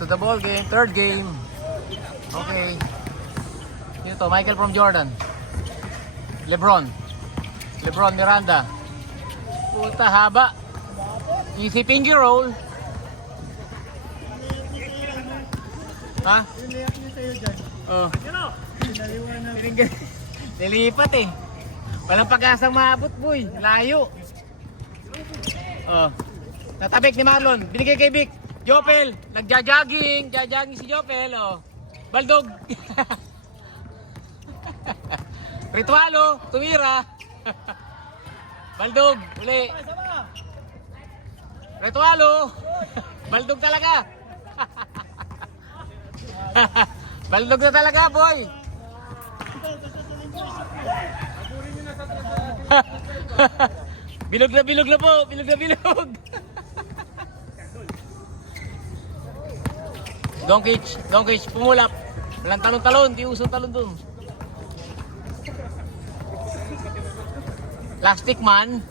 to the ball game. Third game. Okay. Dito, Michael from Jordan. LeBron. LeBron Miranda. Puta, haba. Easy finger roll. Ha? Piniyak niya sa'yo dyan. Oh. Pinaliwanag. Nilipat eh. Walang pag-asang maabot, boy. Layo. Oh. Natabik ni Marlon. Binigay kay Vic. Jopel. Nagja-jogging. Nagja-jogging si Jopel. Oh. Baldog. Ritualo. Tumira. Baldog. Uli. Ritualo. Baldog talaga. Baldog na talaga, boy. Bilog na po. Bilog na bilog. Donkage, pumulap. Walang talon-talon, di usong talon dun. Plastic man.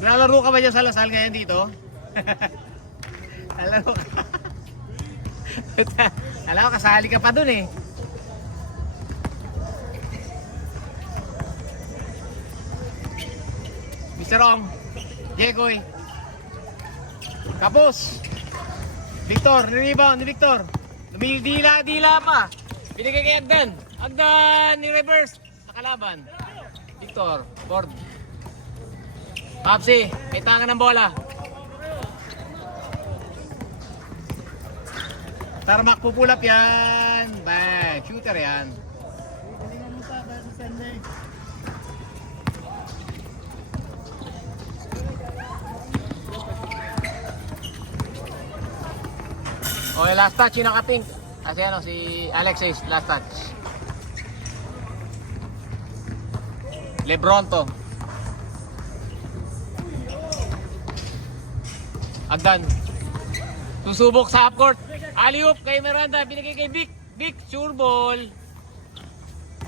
Naglalaro ka ba dyan sa Lasal ngayon dito? Naglalaro ka. Alam ko, kasali ka pa dun eh. Mr. Ong, Jegoy. Tapos. Victor, nirebound ni Victor. Dumidila-dila pa. Binigay kay Agdan. Agdan, ni-reverse. Nakalaban. Victor, board. Papsi, may tangan ng bola. Tarmac pupulap yan. Bang, shooter yan. Galingan mo pa para sa Sunday. Okay, last touch yung naka-pink. Kasi ano, si Alexis, last touch. Lebron to. Agdan. Susubok sa half court. Alley-oop kay Miranda. Binigay kay Vic. Vic, sure ball.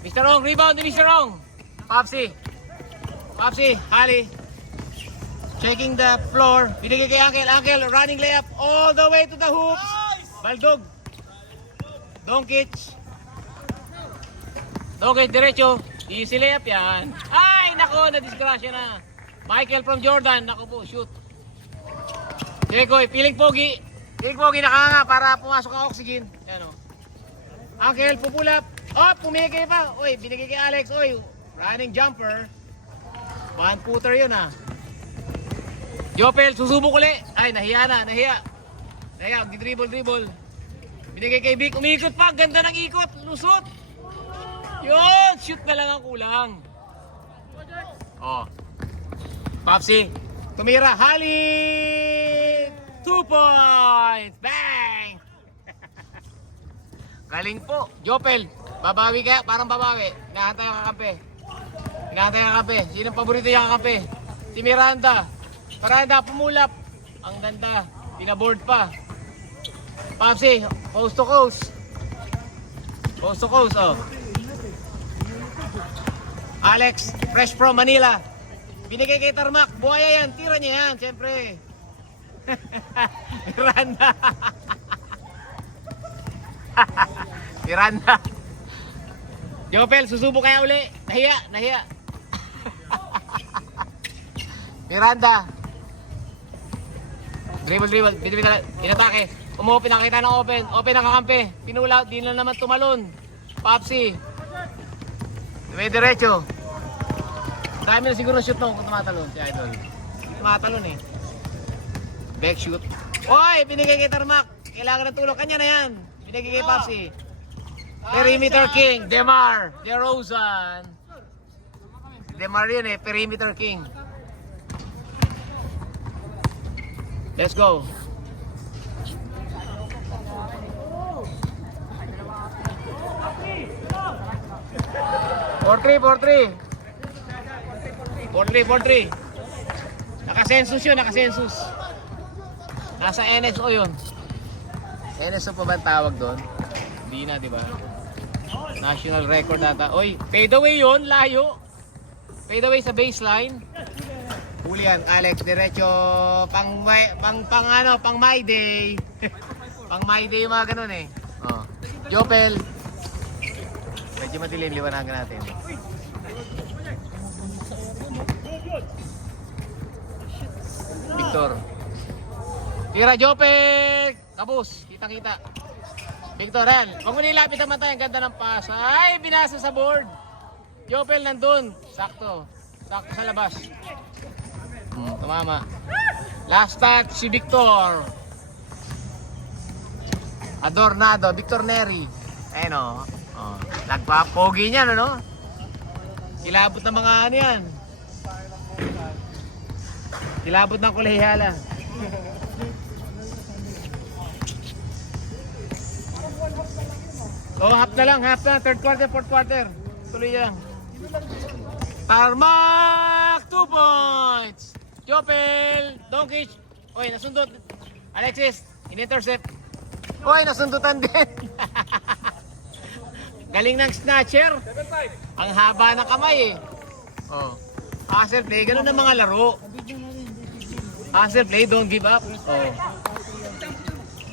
Mr. Ong, rebound ni Mr. Ong. Papsi. Papsi, Hali. Checking the floor. Binigay kay Angel. Angel, running layup all the way to the hoops. Baldog. Donkage. Donkage, diretso. Easy layup yan. Ay, nako, na-disgrasya na. Michael from Jordan. Nako po, shoot. Jegoy, piling pogi. Piling pogi nakanga para pumasok ang oxygen. Yan o. Angel, pupulap. Oh, pumigay pa. Uy, binigay kay Alex. Uy, running jumper. One footer yun ha. Jopel, susubok uli. Ay, nahiya na, nahiya. Nahiya, dribble. Binigay kay Vic. Umikot pa. Ganda ng ikot. Lusot. Yun, shoot na lang ang kulang. Oh. Papsi. Tumira. Hali. 2 points. Bang. Galing po. Jopel. Babawi kaya? Parang babawi. Hinahantay ang kakampi. Hinahantay ang kakampi. Sinong paborito yung kakampi? Si Miranda. Miranda pumulap. Ang ganda. Pinaboard pa. Papsi. Coast to coast. Coast to coast. Oh. Alex. Fresh from Manila. Binigay kay Tarmac. Buhaya yan. Tira niya yan. Siyempre. Miranda. Miranda. Jopel, susubo kaya uli. Nahiya. Miranda. Dribble. Inatake. Umopen, nakita ng open. Open ang kakampi. Pinula, di na naman tumalon. Papsi. May diretso. Dami na siguro shoot nung kung tumatalon si Idol. Tumatalon eh. Back shoot. Oy, binigay kay Tarmac. Kailangan ng tulong. Kanya na yan. Binigay kay Papsi. Perimeter King. Demar. DeRozan. Demar yun eh. Perimeter King. Let's go. Four three. Nakasensus yun, nakasensus. Nasa NSO yun. NSO pa ba ang tawag doon? Hindi na, di ba? National record ata. Oy, fade away yun, layo. Fade away sa baseline. Huli yan, Alex, diretso pang my day. Pang my day yung mga ganun eh. Oh. Jopel. Medyo madilim, liwanagan natin. Victor. Tira, Jopel! Kabus, kitang-kita. Victor, yan. Huwag mo nilapit ang mata, ang ganda ng pass. Ay, binasa sa board. Jopel nandun. Sakto. Sakto sa labas. Tumama. Last touch si Victor. Adornado, Victor Neri. Ayun o. Oh. Nagpapogi niyan, ano? Kilabot ng mga ano yan. Kilabot ng kulehala. Oh, half na lang, half na. Third quarter, fourth quarter. Tuloy lang. Tarmac, 2 points. Jopel, Donkic. Oy, nasundot. Alexis, in-intercept. Oy, nasundutan din. Galing ng snatcher. Ang haba ng kamay eh. Oh. Hustle play, ganun ang mga laro. Hustle play, don't give up. Oh.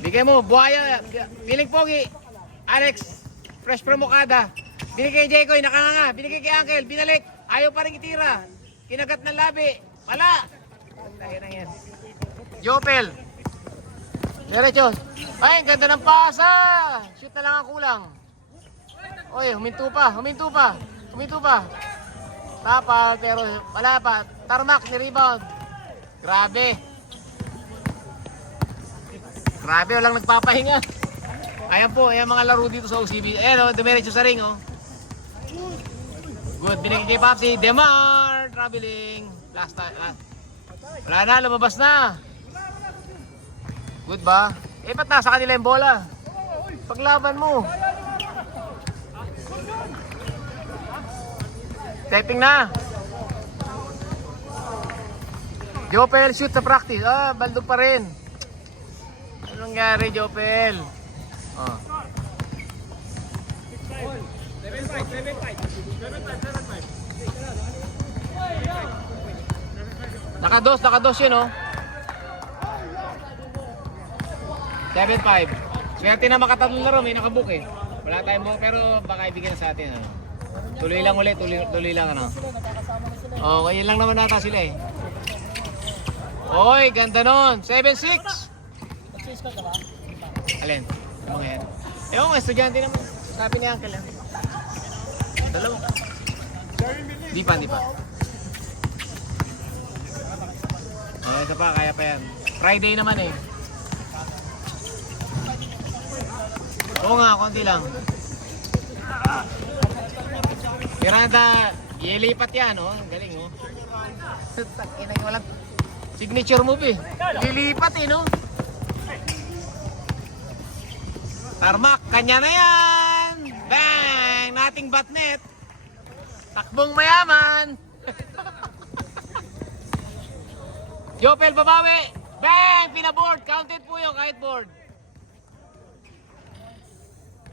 Bigay mo, buhaya. Piling pogi. Alex, fresh from Okada. Binigay kay Jekoy, nakanganga. Binigay kay Uncle, binalik. Ayaw pa rin itira. Kinagat ng labi. Wala. Tayo na yan. Jopel. Diretso. Ay, ganda ng pasa. Shoot na lang ang kulang. Oy, huminto pa. Tapal, pero wala pa. Tarmac, ni-rebound. Grabe. Walang nagpapahinga. Ayan po, ayan mga laro dito sa OCB. Ayan o, dumiretso sa ring o. Good, binigay kay Papsi. Demar, traveling. Last time. Wala na, lumabas na. Good ba? Eh, ba't nasa kanila yung bola? Paglaban mo. Stepping na. Jopel, shoot sa practice. Baldog pa rin. Anong nangyari, Jopel? Oh. 7-5. Naka-2 yun, oh. 7-5. Swerte na makatatlong laro, may nakabook eh. Wala tayong book, pero baka ibigyan sa atin, ano. Tuloy lang ulit, tuloy lang, ano. Okay, yun lang naman nata sila eh. Oy, ganda nun. 7-6. Alin? Yung mga yan. Ewan nga, estudyante naman. Sabi ni Uncle yan. Dalawa. Di pa. Oh, ito pa, kaya pa yan. Friday naman eh. Oo nga, konti lang. Miranda, ilipat yan, oh. Galing, oh. Takinay, walang signature move eh. Lilipat eh, no? Tarmac, kanya na yan! Bang! Nating batnet. Takbong mayaman. Jopel, babawi. Bang! Pinaboard. Counted po yung kahit board.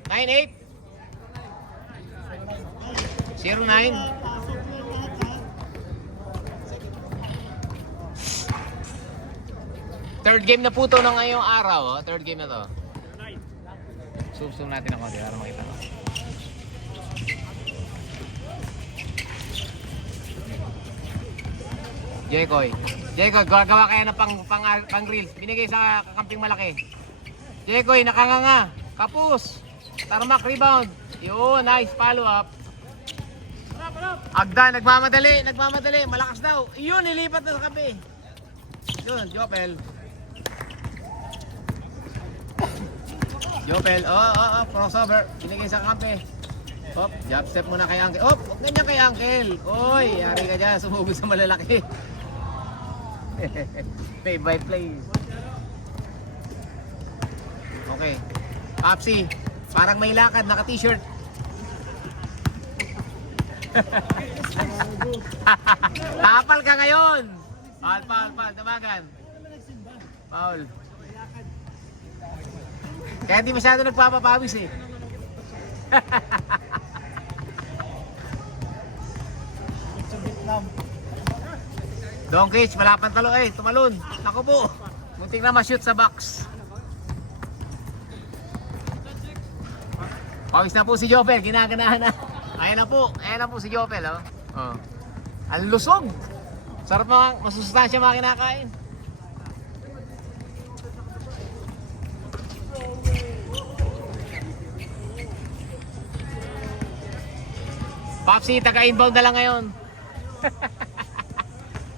9-8. 0-9. Third game na po to ng ngayong araw. Oh. Third game na to. Zoom natin ako para makita ko. Jekoy, gagawa kaya ng pang grills. Binigay sa kakamping malaki. Jekoy, nakanganga. Kapus. Tarmac, rebound. Yun, nice follow up. Agda, nagmamadali. Malakas daw. Yun, nilipat na sa kape. Yun, Jopel. Crossover. Binigay sa kape. Hop, jump step muna kay Uncle. Hop, huwag ganyan kay Uncle. Oy, yari ka dyan. Sumugod sa malalaki. Play by play. Okay. Papsi, parang may lakad, naka-t-shirt. Tapal ka ngayon. Paul, tamagan. Paul. Kaya hindi masyado nagpapapawis eh. Nam. Donkage, wala pang talo eh. Tumalon. Ako po. Muntik na ma-shoot sa box. Pawis na po si Jopel. Ginaganahan na. Ayan na po. Ayan na po si Jopel. Oh. Oh. Ang lusog. Sarap mga masustansya mga kinakain. Popsi, taga-inbound na lang ngayon.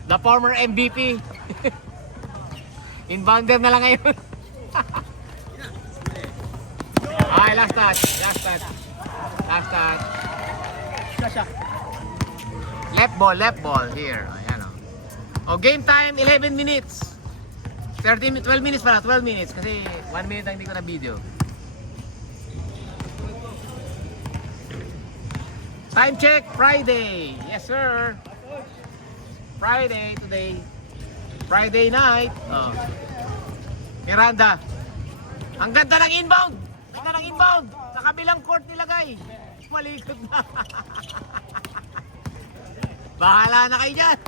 The former MVP. Inbounder na lang ngayon. Ay, last touch. Last touch. Last touch. Kasha. Left ball here. Ayan o. Oh, game time, 11 minutes. 12 minutes pala, 12 minutes. Kasi 1 minute lang hindi ko na video. Time check, Friday. Yes, sir. Friday today. Friday night. Oh. Miranda. Ang ganda ng inbound. Ganda ng inbound. Sa kabilang court nilagay. Malikot na. Bahala na kayo dyan.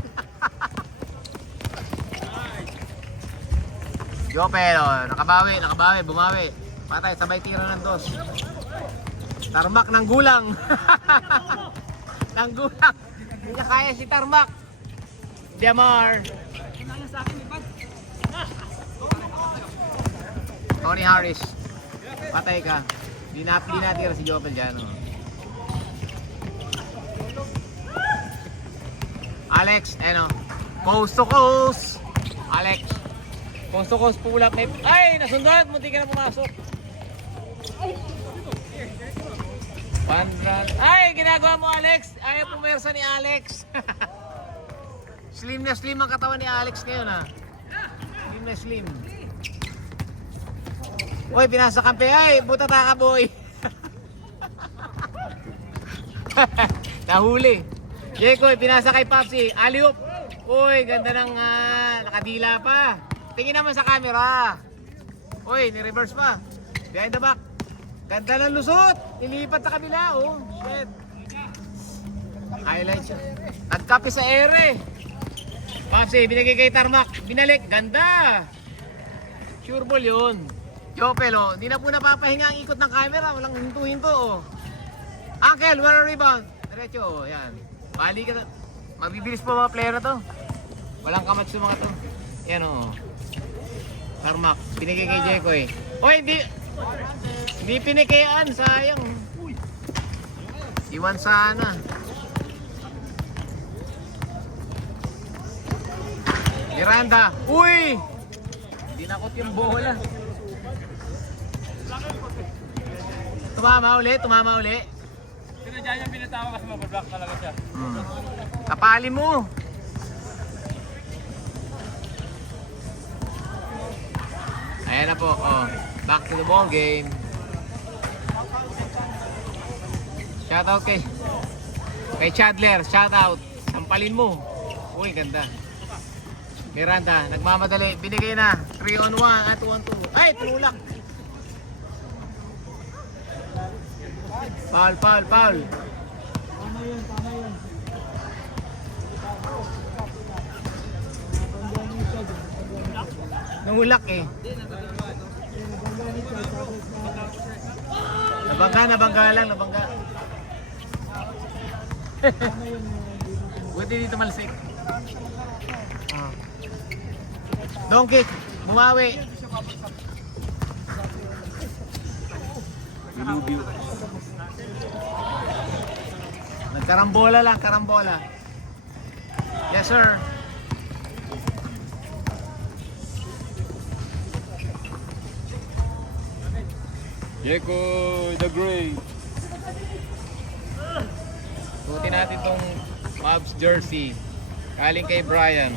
Jopel, oh. Nakabawi, bumawi. Patay, sabay tira ng dos. Tarmac ng gulang. Ng gulang. Hindi na kaya si Tarmac. Diamar. Tony Harris. Patay ka. Di natira si Jopel dyan. Oh. Alex, ano? Coast to coast. Alex. Coast to coast pulap. Ay, nasundot. Munti ka na pumasok. One run. Ay, ginagawa mo, Alex. Ayaw pumersa ni Alex. Slim na slim ang katawan ni Alex ngayon, ha? Slim na slim. Uy, pinasa kampe. Ay, butata ka, boy. Nahuli. Jekoy, pinasa kay Popsi. Alley-oop. Uy, ganda ng nakadila pa. Tingin naman sa camera. Uy, ni-reverse pa. Behind the back. Ganda ng lusot. Ilipat sa kabila, oh. Shit. Highlights yun. Nagkape sa ere. Popsi, binigay kay Tarmac. Binalik. Ganda. Sure ball yun. Jopel, oh. Hindi na po napapahinga ang ikot ng camera. Walang hinto-hinto, oh. Uncle, where are rebound? Diretso, oh. Yan. Bali ka na. Mabibilis po mga player na to. Walang kamats yung mga to. Yan, oh. Tarmac. Binigay kay Jekoy. Oh, hindi pinikayaan, sayang. Iwan sana. Miranda. Uy! Dinakot yung bola. Tumama uli. Sinadya niya binatawa kasi mabablock talaga siya. Kapali mo. Ayan na po. Oh. Back to the ball game. Shoutout kay Chadler. Shoutout. Sampalin mo. Uy, ganda. Miranda, nagmamadali. Binigay na. 3-on-1 at 2-on-2. Ay, tulak. Foul. Tama yun. Nahulak eh. Nabangga lang. Buti dito malsik. Donkey, bumawi. Nagkarambola lang. Yes, sir. Jekoy, the Great. Suotin natin tong Mavs jersey. Galing kay Brian.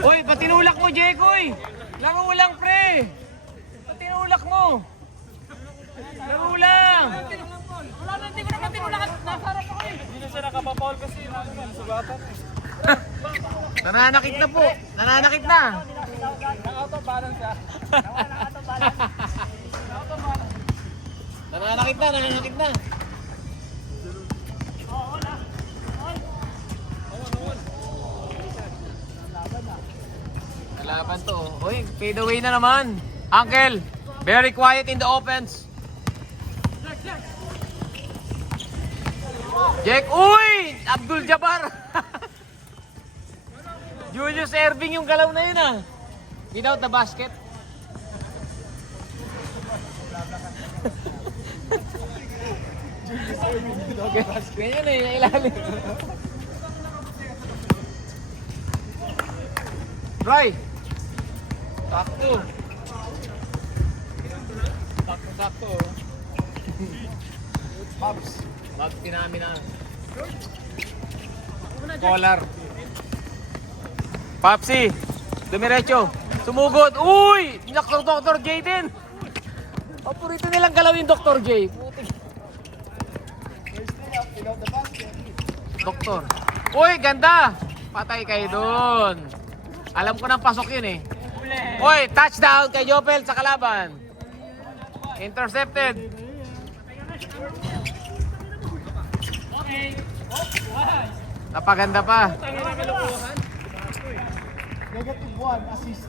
Uy, patinulak mo, Jekoy! Laro lang, pre! Patinulak mo! Laro lang! Wala na, hindi ko naman tinulakan. Nasa harap ako eh. Hindi na siya nakapapaul kasi sugatan. Nananakit na po! Nananakit na! Nang-out of balance siya. Nang-out of balance. Nananakit na. Kalaban to. Uy, fade away na naman. Uncle, very quiet in the offense. Jack, uy! Abdul Jabbar! Julius Erving yung galaw na yun ah. Without the basket. Ganyan eh, nailalim. Roy! Sakto. Sakto. Babs. Babs namin na. Collar. Papsi. Dumiretso. Sumugod. Uy! Dr. J din. Paborito nilang galawin Dr. J. Putik. Doktor. Uy, ganda. Patay kayo doon. Alam ko nang pasok yun eh. Uy, touchdown kay Jopel sa kalaban. Intercepted. Napaganda pa. Negative 1, assist.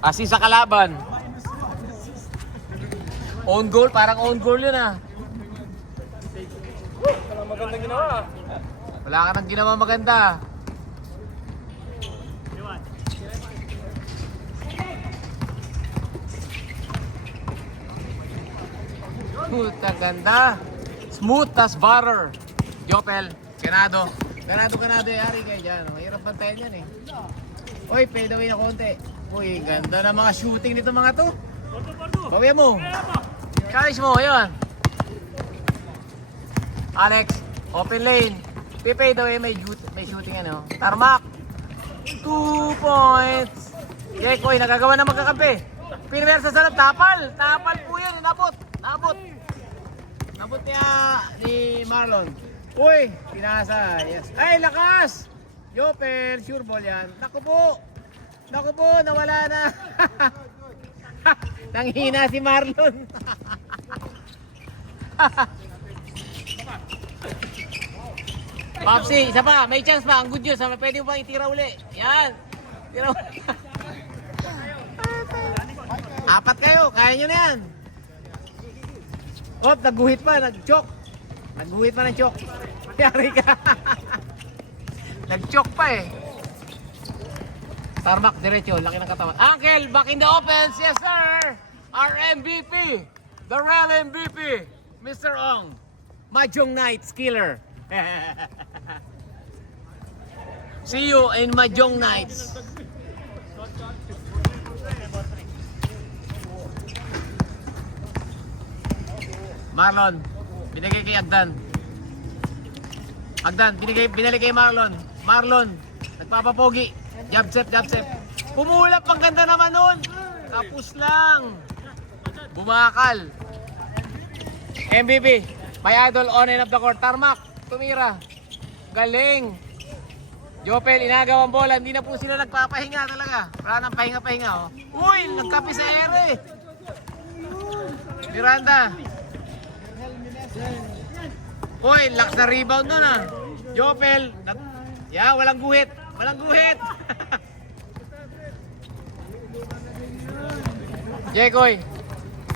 Assist sa kalaban. Own goal, parang own goal yun ah. Walang magandang ginawa. Wala ka nang ginawa maganda. Puta ganda. Smooth as butter. Jopel, ganado. Ganado yari kayo dyan. Mahirap bantayan yan eh. Uy, fade away na konti. Uy, ganda na mga shooting nito mga to. Bawian mo. Challenge mo, yun. Alex, open lane. Fade away, may shooting ano. Tarmac. 2 points. Jekoy, nagagawa na magkakampi. Piniwersa sa tapal. Tapal po yan, inabot. Nabot niya ni Marlon. Uy, pinasa. Yes. Ay, lakas! Jopel, sure ball yan. Naku po, nawala na. Nanghina si Marlon. Papsi, isa pa. May chance pa. Ang good news. Pwede mo ba itira uli? Yan. Tira uli. Apat kayo. Kaya nyo na yan. Op, nagguhit pa. Nag-choke. Nagguhit pa ng choke. Yari ka. Nag-choke pa eh. Tarmac, diretso. Laki ng katawan. Uncle, back in the offense. Yes, sir. Our MVP. The real MVP. Mr. Ong. Mahjong Nights killer. See you in Mahjong Nights. Marlon, binigay kay Agdan. Binali kay Marlon. Marlon, nagpapapogi. Jab set. Pumulap, ang ganda naman nun. Tapos lang. Bumakal. MVP, my idol on and off the court. Tarmac, tumira. Galing. Jopel, inagaw ang bola. Hindi na po sila nagpapahinga talaga. Wala nang pahinga-pahinga. Oh. Uy, nagkapi sa ere. Miranda. Uy, lakas na rebound nun ah. Jopel. Walang guhit. Jekoy.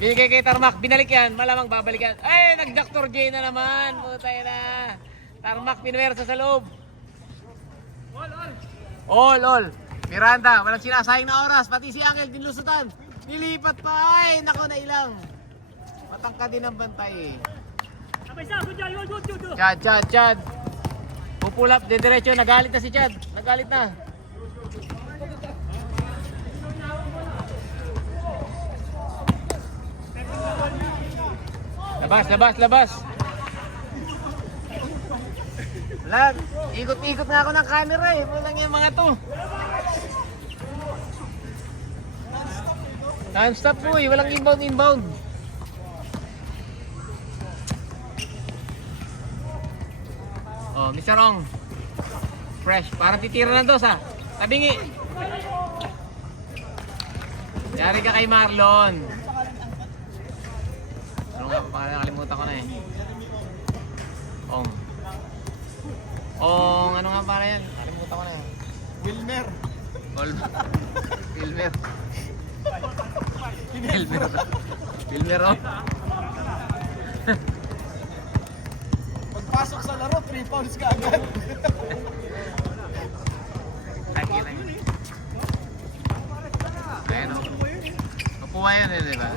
Binigay kay Tarmac. Binalik yan. Malamang babalik yan. Ay, nag-Dr. J na naman. Putay na. Tarmac, pinuwersa sa loob. All. Miranda, walang sinasayang na oras. Pati si Angel dinlusutan. Nilipat pa. Ay, nako na ilang. Matangka din ang bantay eh. Chad. Pupulap, diretso. Nagalit na si Chad. Nagalit na. Labas. Wala, ikot-ikot nga ako ng camera eh. Walang yung mga to. Non-stop po eh. Walang inbound. Oh, Mr. Ong. Fresh. Parang titira ng dos ha. Tabingi. Yari ka kay Marlon. Nakalimutan ko na eh. Ano nga para yan? Nakalimutan ko na eh. Wilmer. Wilmer. Wilmer, oh. Pagpasok sa laro, 3 fouls ka agad. Lagi lang yun. Ayan, oh. Mapuha yan eh, di ba?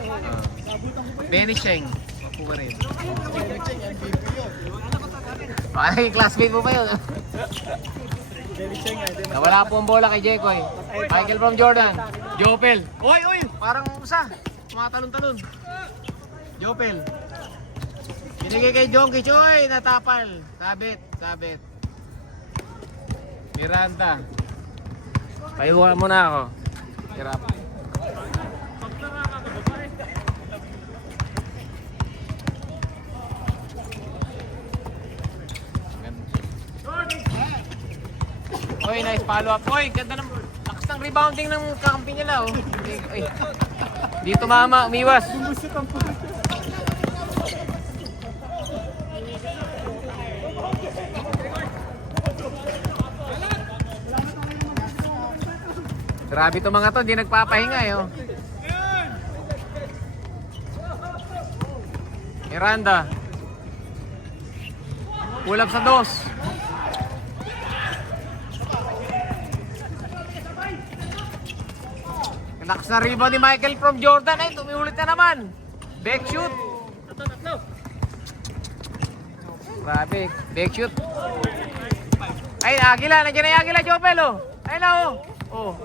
Benny Sheng. Mapuha rin. MVP yun. Naging classmate mo pa yun. Nawala po ang bola kay Jekoy. Michael from Jordan. Jopel. Oy! Parang usa. Tumatalon-talon. Jopel. Binigay kay Jonkic. Oy! Natapal. Sabit. Miranda. Payuha muna ako. Hirap. Oy, nice follow up. Oy, ganda ng lakas ng rebounding ng kakampi nila, oh. Ay. Dito mama, umiwas. Grabe to mga to, hindi nagpapahinga eh, oh. Miranda. Pull up sa 2. Lakas na rebound ni Michael from Jordan. Ay, tumiulit na naman. Back shoot. Grabe. Back shoot. Ay, Agila. Nandiyan na yung Agila, Jopel, oh. Ay na, oh. Oh.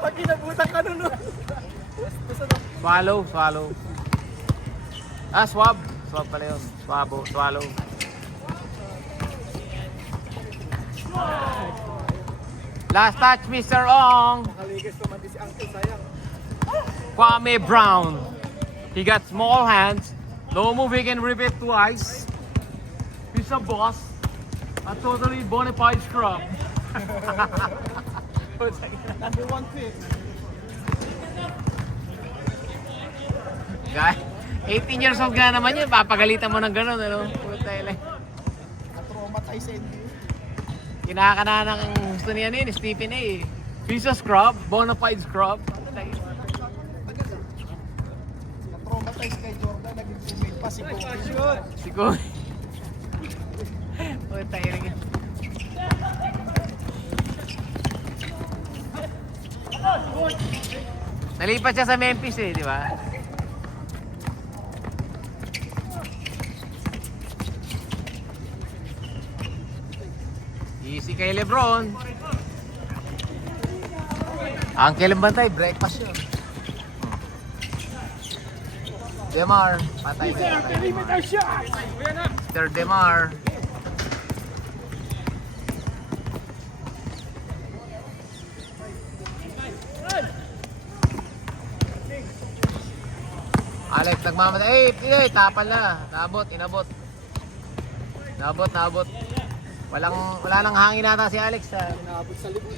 Pag kinabutan ka nun. Swallow. Ah, swab. Swab pala yun. Swallow. Last touch, Mr. Ong. Nakaligas naman din si Uncle, sayang. Kwame Brown. He got small hands. No move, he can rip it twice. He's a boss. A totally bona fide scrub. Number 1 pick. Guy, 18 years old ka naman yun. Papagalitan mo ng gano'n, ano? Na-traumatize sa NBA. Kinakana ng gusto niya yun, Stephen A. He's a scrub, bona fide scrub. Na-traumatize kay Jordan, naging teammate pa si Kobe. Si Koy. Puta yun. Nalipat siya sa Memphis eh, di ba? Easy kay Lebron. Uncle Bantay, breakfast yun. Demar, patay na. Mr. Demar. Alex, nagmamatay. Tapal na. Inabot. Nabot. Wala nang hangin nata si Alex. Inaabot sa likod.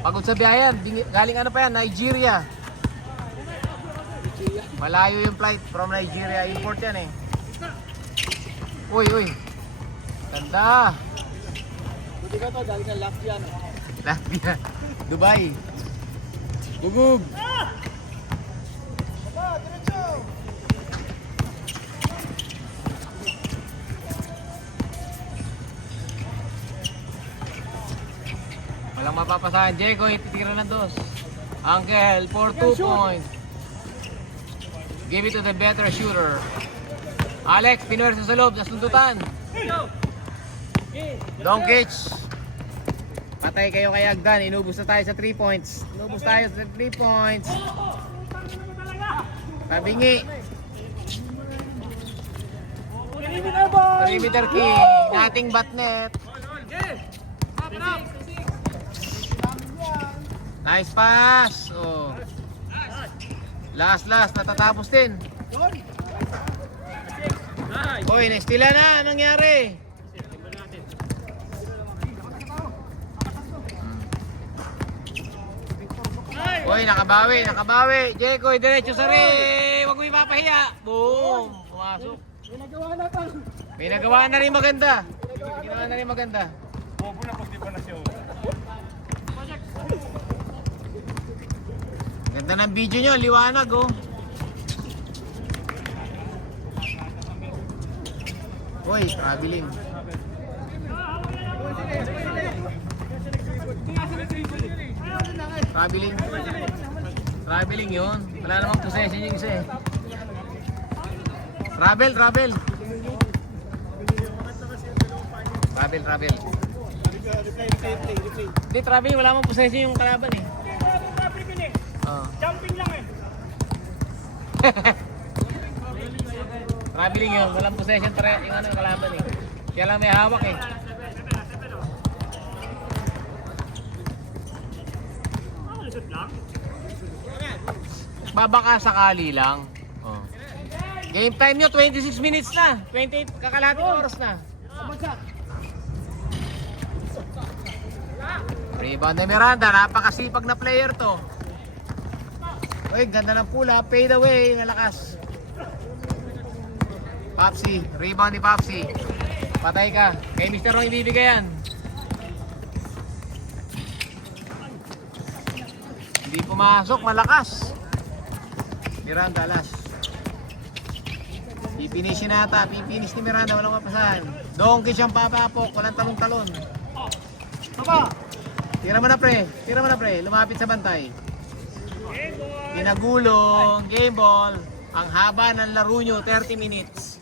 Pagod sa biyayan. Galing ano pa yan? Nigeria. Malayo yung flight from Nigeria. Import yan eh. Uy. Ganda. Buti ka to, galing ng Latvia. Latvia. Dubai. Gugug. Diretso! Walang mapapasahan. Diego, ititira na 2. Angel for 2 points. Give it to the better shooter. Alex, pinuwersa sa loob. Nasundutan. Donkic. Patay kayo kay Agdan. Inubos na tayo sa 3 points. Tabingi. Perimeter king. Nating batnet. Nice pass. Oh. Last. Natatapos din. Hoy, na-steala na. Anong nangyari? Oy, nakabawi. Jekoy, diretso sa rin. Huwag mo ipapahiya. Boom. Pumasok. May nagawa na rin maganda. Bobo na pag di pa na siya. Ganda ng video nyo, liwanag oh. Uy, traveling. Traveling yun. Wala namang possession yung isa eh. Travel. Travel. Hindi, traveling. Wala namang possession yung kalaban eh. Oh. Jumping lang eh. Traveling yun. Walang possession yung ano, kalaban eh. Siya lang may hawak eh. Babaka sakali lang. Oh. Game time nyo, 26 minutes na. 28, kakalating oras na. Rebound na Miranda, napakasipag na player to. Uy, ganda ng pula, fade away, nalakas. Popsi, rebound ni Popsi. Patay ka, kay Mr. Ron ibibigay yan. Hindi pumasok, malakas. Miranda, last. Pipinish nata, pipinish ni Miranda, walang mapasahan. Donkey siyang papapok, walang talon-talon. Tira mo na pre, lumapit sa bantay. Pinagulong, game ball. Ang haba ng laro nyo, 30 minutes.